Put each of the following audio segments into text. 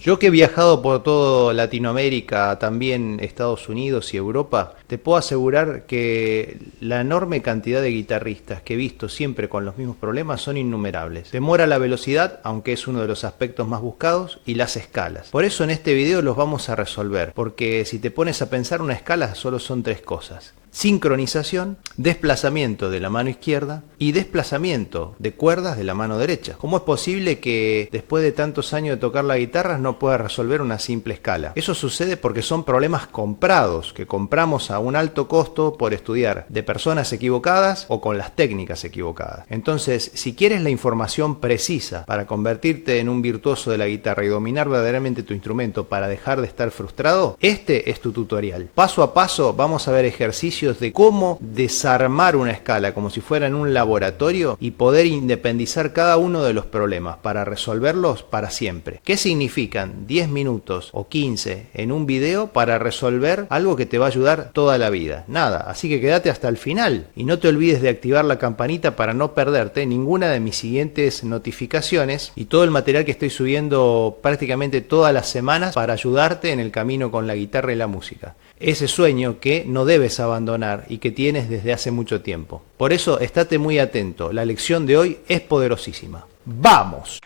Yo que he viajado por toda Latinoamérica, también Estados Unidos y Europa, te puedo asegurar que la enorme cantidad de guitarristas que he visto siempre con los mismos problemas son innumerables. Demora la velocidad, aunque es uno de los aspectos más buscados, y las escalas. Por eso en este video los vamos a resolver, porque si te pones a pensar, una escala solo son tres cosas: sincronización, desplazamiento de la mano izquierda y desplazamiento de cuerdas de la mano derecha. ¿Cómo es posible que después de tantos años de tocar la guitarra no pueda resolver una simple escala? Eso sucede porque son problemas comprados, que compramos a un alto costo por estudiar de personas equivocadas o con las técnicas equivocadas. Entonces, si quieres la información precisa para convertirte en un virtuoso de la guitarra y dominar verdaderamente tu instrumento para dejar de estar frustrado, este es tu tutorial. Paso a paso vamos a ver ejercicios de cómo desarmar una escala como si fuera en un laboratorio y poder independizar cada uno de los problemas para resolverlos para siempre. ¿Qué significan 10 minutos o 15 en un video para resolver algo que te va a ayudar toda la vida? Nada, así que quédate hasta el final y no te olvides de activar la campanita para no perderte ninguna de mis siguientes notificaciones y todo el material que estoy subiendo prácticamente todas las semanas para ayudarte en el camino con la guitarra y la música. Ese sueño que no debes abandonar y que tienes desde hace mucho tiempo. Por eso estate muy atento, la lección de hoy es poderosísima. ¡Vamos!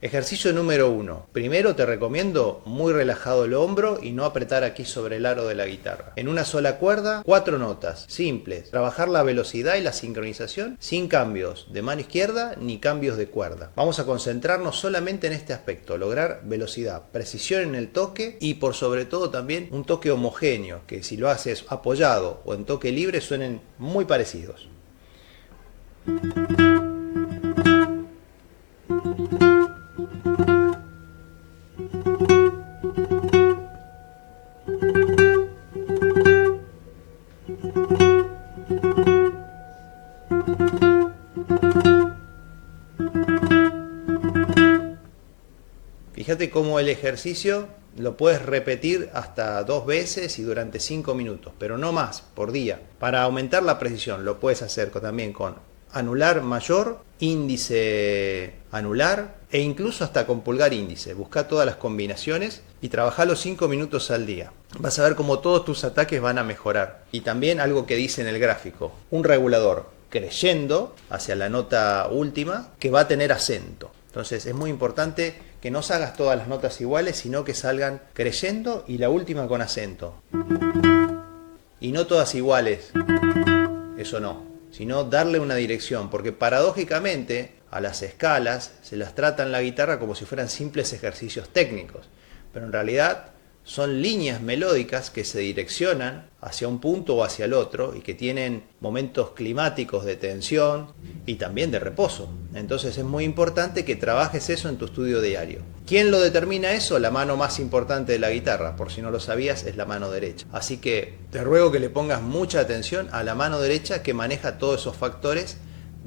Ejercicio número 1. Primero te recomiendo muy relajado el hombro y no apretar aquí sobre el aro de la guitarra. En una sola cuerda, 4 notas, simples. Trabajar la velocidad y la sincronización sin cambios de mano izquierda ni cambios de cuerda. Vamos a concentrarnos solamente en este aspecto, lograr velocidad, precisión en el toque y por sobre todo también un toque homogéneo, que si lo haces apoyado o en toque libre suenen muy parecidos. Fíjate cómo el ejercicio lo puedes repetir hasta 2 veces y durante 5 minutos, pero no más por día. Para aumentar la precisión lo puedes hacer también con anular mayor, índice anular e incluso hasta con pulgar índice. Busca todas las combinaciones y trabaja los 5 minutos al día. Vas a ver cómo todos tus ataques van a mejorar. Y también algo que dice en el gráfico, un regulador creyendo hacia la nota última que va a tener acento. Entonces es muy importante que no salgas todas las notas iguales, sino que salgan creyendo y la última con acento. Y no todas iguales, eso no, sino darle una dirección, porque paradójicamente a las escalas se las trata en la guitarra como si fueran simples ejercicios técnicos, pero en realidad son líneas melódicas que se direccionan hacia un punto o hacia el otro y que tienen momentos climáticos de tensión y también de reposo. Entonces es muy importante que trabajes eso en tu estudio diario. ¿Quién lo determina eso? La mano más importante de la guitarra, por si no lo sabías, es la mano derecha. Así que te ruego que le pongas mucha atención a la mano derecha que maneja todos esos factores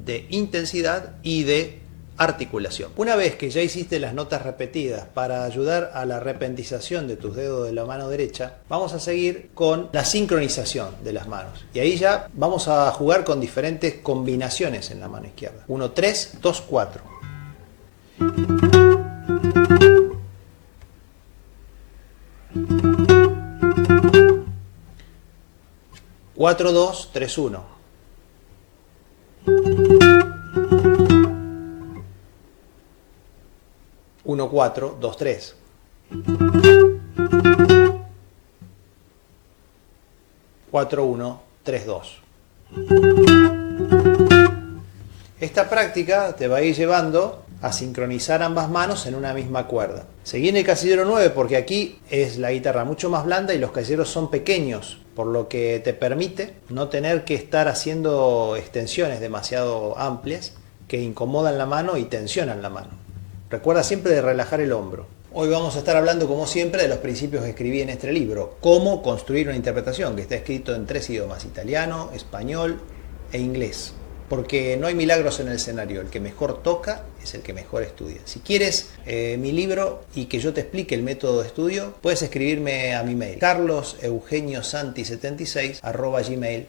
de intensidad y de articulación. Una vez que ya hiciste las notas repetidas para ayudar a la repentización de tus dedos de la mano derecha, vamos a seguir con la sincronización de las manos. Y ahí ya vamos a jugar con diferentes combinaciones en la mano izquierda. 1, 3, 2, 4. 4, 2, 3, 1. 1, 4, 2, 3. Cuatro, 1, 3, 2. Esta práctica te va a ir llevando a sincronizar ambas manos en una misma cuerda. Seguí en el casillero 9 porque aquí es la guitarra mucho más blanda y los casilleros son pequeños, por lo que te permite no tener que estar haciendo extensiones demasiado amplias que incomodan la mano y tensionan la mano. Recuerda siempre de relajar el hombro. Hoy vamos a estar hablando, como siempre, de los principios que escribí en este libro. Cómo construir una interpretación, que está escrito en 3 idiomas: italiano, español e inglés. Porque no hay milagros en el escenario. El que mejor toca es el que mejor estudia. Si quieres mi libro y que yo te explique el método de estudio, puedes escribirme a mi mail: carloseugeniossanti76@gmail.com.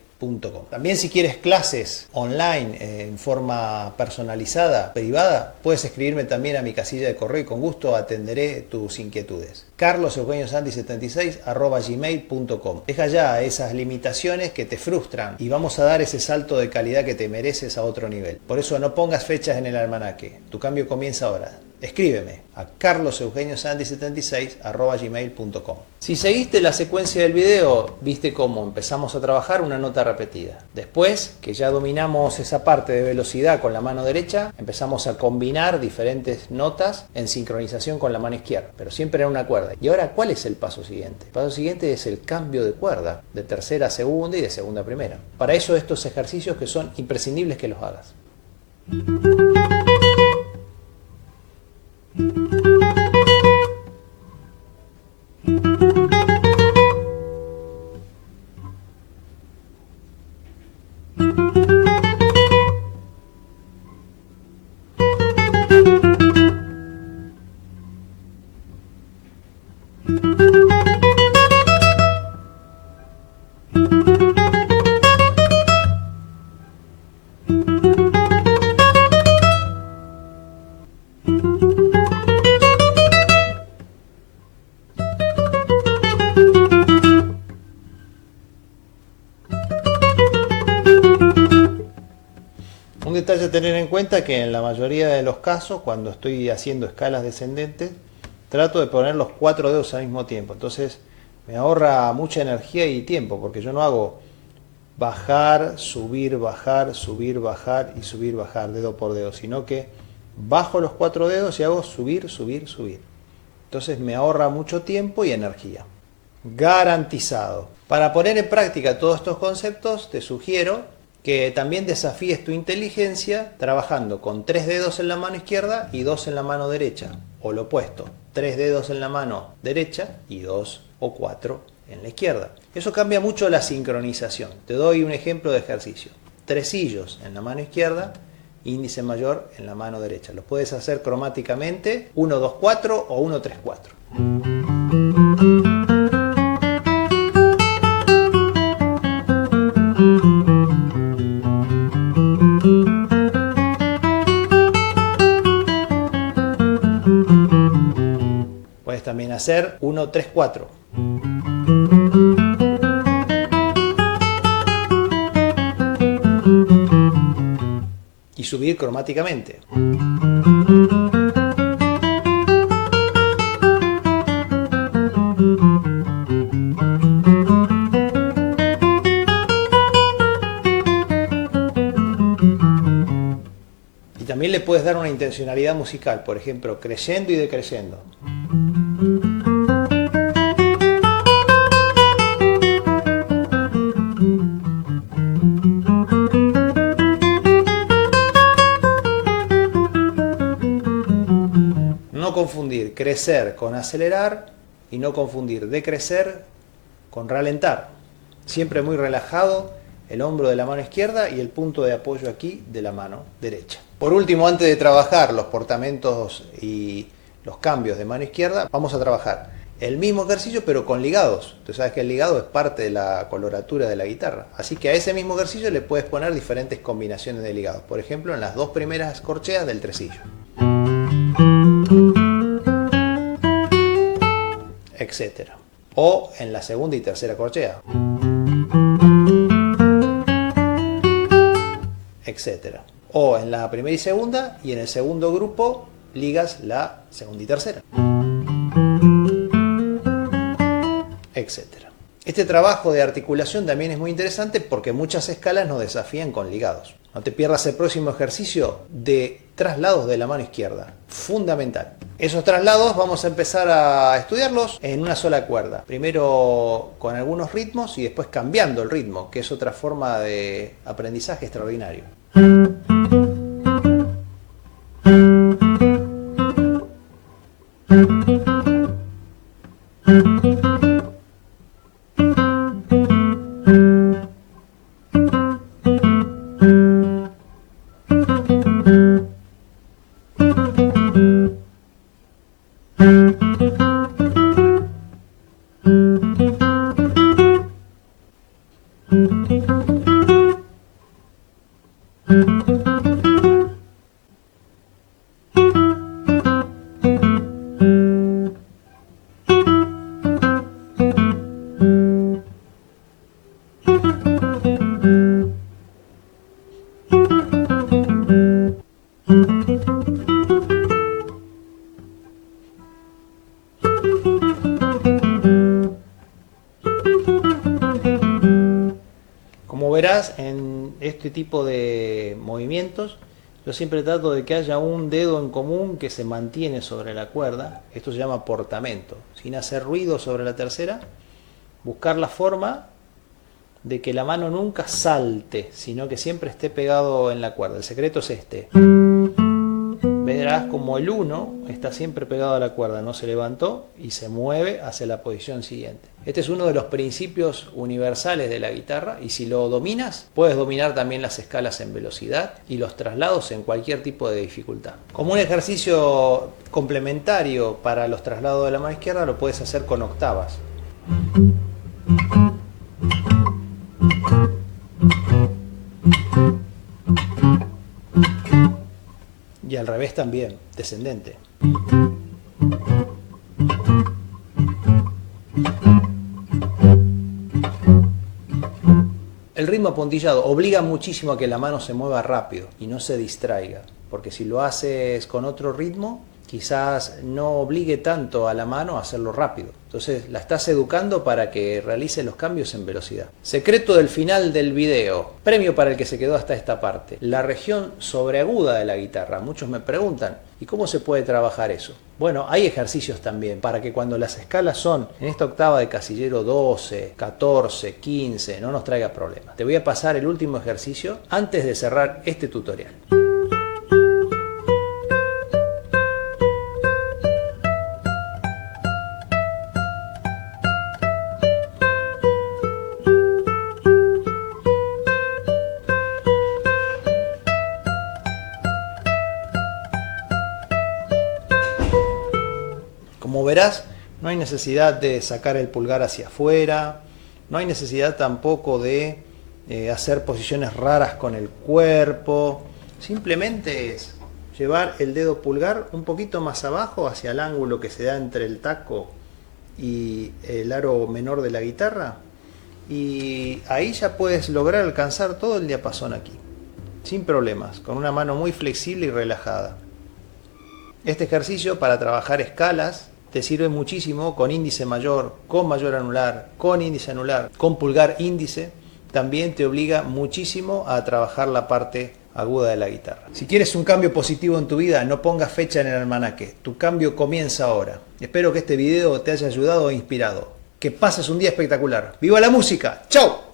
También si quieres clases online en forma personalizada, privada, puedes escribirme también a mi casilla de correo y con gusto atenderé tus inquietudes. carloseugeniosandi76@gmail.com. Deja ya esas limitaciones que te frustran y vamos a dar ese salto de calidad que te mereces a otro nivel. Por eso no pongas fechas en el almanaque. Tu cambio comienza ahora. Escríbeme a carloseugeniosandi76@gmail.com. Si seguiste la secuencia del video, viste cómo empezamos a trabajar una nota repetida. Después, que ya dominamos esa parte de velocidad con la mano derecha, empezamos a combinar diferentes notas en sincronización con la mano izquierda, pero siempre en una cuerda. Y ahora, ¿cuál es el paso siguiente? El paso siguiente es el cambio de cuerda, de tercera a segunda y de segunda a primera. Para eso estos ejercicios que son imprescindibles que los hagas. Un detalle a tener en cuenta que en la mayoría de los casos, cuando estoy haciendo escalas descendentes, trato de poner los 4 dedos al mismo tiempo. Entonces me ahorra mucha energía y tiempo, porque yo no hago bajar, subir, bajar y subir, bajar, dedo por dedo, sino que bajo los 4 dedos y hago subir, subir, subir. Entonces me ahorra mucho tiempo y energía. Garantizado. Para poner en práctica todos estos conceptos, te sugiero que también desafíes tu inteligencia trabajando con 3 dedos en la mano izquierda y 2 en la mano derecha, o lo opuesto, 3 dedos en la mano derecha y 2 o 4 en la izquierda. Eso cambia mucho la sincronización. Te doy un ejemplo de ejercicio. Tresillos en la mano izquierda, índice mayor en la mano derecha. Los puedes hacer cromáticamente 1, 2, 4 o 1, 3, 4. Puedes también hacer 1, 3, 4. Y subir cromáticamente. Y también le puedes dar una intencionalidad musical, por ejemplo, creyendo y decreyendo. No confundir crecer con acelerar y no confundir decrecer con ralentar. Siempre muy relajado el hombro de la mano izquierda y el punto de apoyo aquí de la mano derecha. Por último, antes de trabajar los portamentos y los cambios de mano izquierda, vamos a trabajar el mismo ejercicio pero con ligados. Tú sabes que el ligado es parte de la coloratura de la guitarra. Así que a ese mismo ejercicio le puedes poner diferentes combinaciones de ligados. Por ejemplo, en las 2 primeras corcheas del tresillo. Etcétera. O en la segunda y tercera corchea. Etcétera. O en la primera y segunda, y en el segundo grupo ligas la segunda y tercera. Etcétera. Este trabajo de articulación también es muy interesante porque muchas escalas nos desafían con ligados. No te pierdas el próximo ejercicio de traslados de la mano izquierda. Fundamental. Esos traslados vamos a empezar a estudiarlos en una sola cuerda. Primero con algunos ritmos y después cambiando el ritmo, que es otra forma de aprendizaje extraordinario. Como verás, en este tipo de movimientos yo siempre trato de que haya un dedo en común que se mantiene sobre la cuerda. Esto se llama portamento. Sin hacer ruido sobre la tercera, buscar la forma de que la mano nunca salte, sino que siempre esté pegado en la cuerda. El secreto es este. Verás como el 1 está siempre pegado a la cuerda, no se levantó y se mueve hacia la posición siguiente. Este es uno de los principios universales de la guitarra, y si lo dominas, puedes dominar también las escalas en velocidad y los traslados en cualquier tipo de dificultad. Como un ejercicio complementario para los traslados de la mano izquierda, lo puedes hacer con octavas. Y al revés también, descendente. El ritmo apuntillado obliga muchísimo a que la mano se mueva rápido y no se distraiga, porque si lo haces con otro ritmo, quizás no obligue tanto a la mano a hacerlo rápido. Entonces la estás educando para que realice los cambios en velocidad. Secreto del final del video. Premio para el que se quedó hasta esta parte. La región sobreaguda de la guitarra. Muchos me preguntan, ¿y cómo se puede trabajar eso? Bueno, hay ejercicios también para que cuando las escalas son en esta octava de casillero 12, 14, 15, no nos traiga problemas. Te voy a pasar el último ejercicio antes de cerrar este tutorial. Como verás, no hay necesidad de sacar el pulgar hacia afuera, no hay necesidad tampoco de hacer posiciones raras con el cuerpo. Simplemente es llevar el dedo pulgar un poquito más abajo hacia el ángulo que se da entre el taco y el aro menor de la guitarra, y ahí ya puedes lograr alcanzar todo el diapasón aquí, sin problemas, con una mano muy flexible y relajada. Este ejercicio para trabajar escalas te sirve muchísimo con índice mayor, con mayor anular, con índice anular, con pulgar índice. También te obliga muchísimo a trabajar la parte aguda de la guitarra. Si quieres un cambio positivo en tu vida, no pongas fecha en el almanaque. Tu cambio comienza ahora. Espero que este video te haya ayudado e inspirado. Que pases un día espectacular. ¡Viva la música! ¡Chao!